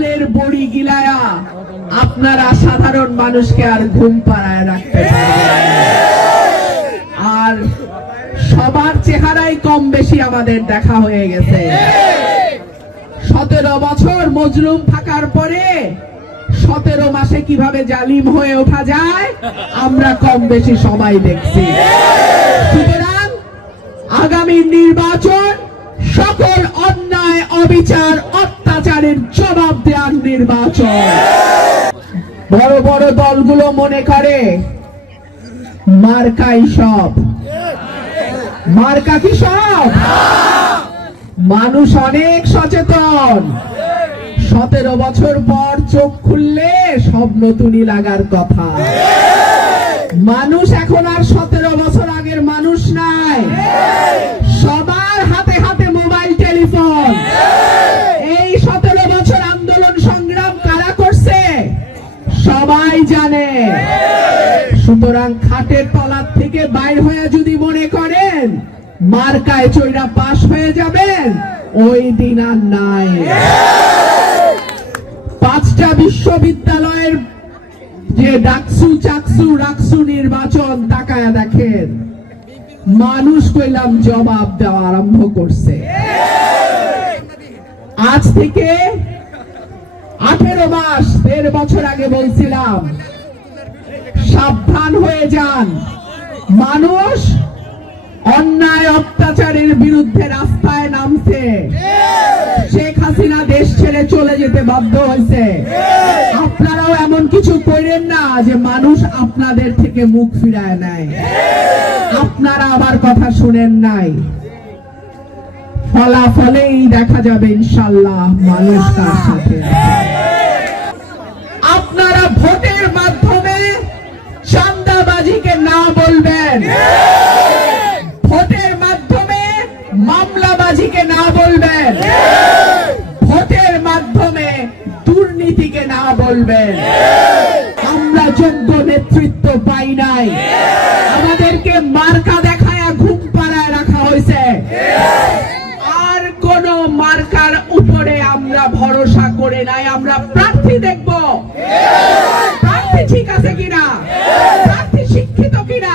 ফলের বড়ি গিলায়া আপনারা সাধারণ মানুষকে আর ঘুম পাড়ায় রাখতে পারবেন। আর সবার চেহারাই কম বেশি আমাদের দেখা হয়ে গেছে। 17 বছর মজলুম থাকার পরে 17 মাসে কিভাবে জালিম হয়ে ওঠা যায় আমরা কম বেশি সবাই দেখছি। সুতরাং আগামী নির্বাচন সকল অন্যায়, অবিচার, অত্যাচারের জবাব দেওয়ার নির্বাচন। বড় বড় দলগুলো মনে করে মার্কাই সব। মার্কা কি সব? মানুষ অনেক সচেতন। 17 বছর পর চোখ খুললে সব নতুনই লাগার কথা। মানুষ এখন আর 17 বছর আগের মানুষ নাই। সবার হাতে হাতে মোবাইল টেলিফোন। এই 17 বছর আন্দোলন সংগ্রাম কারা করছে সবাই জানে। সুতরাং খাটের তলার থেকে বাইর হয়ে যদি মনে করেন মার্কায় চৈরা পাশ হয়ে যাবেন, ওই দিন আর নাই। 5টা বিশ্ববিদ্যালয়ের যে ডাকসু চাকসু রাকসু নির্বাচন তাকায়া দেখেন, মানুষ কইলাম জবাব দেওয়া আরম্ভ করছে। আজ থেকে 18 মাস 1.5 বছর আগে বলছিলাম সাবধান হয়ে যান। মানুষ অন্যায় অত্যাচারের বিরুদ্ধে রাস্তায় নামছে। শেখ হাসিনা দেশ ছেড়ে চলে যেতে বাধ্য হয়েছে। আপনারাও এমন কিছু করেন না যে মানুষ আপনাদের থেকে মুখ ফিরায় নেয়। আপনারা আবার কথা শুনেন নাই। ফলাফলেই দেখা যাবে ইনশাআল্লাহ মানুষ তার সাথে আছে। আপনারা ভোটের মাধ্যমে চাঁদাবাজিকে না বলবেন, ভোটের মাধ্যমে মামলাবাজিকে না বলবেন, ভোটের মাধ্যমে দুর্নীতিকে না বলবেন। আমরা যোগ্য নেতৃত্ব পাই নাই, আমাদেরকে মার্কা দেখায়া ঘুম পাড়ায় রাখা হয়েছে। আর কোন মার্কার উপরে আমরা ভরসা করে নাই। আমরা প্রার্থী দেখব, প্রার্থী ঠিক আছে কিনা, প্রার্থী শিক্ষিত কিনা,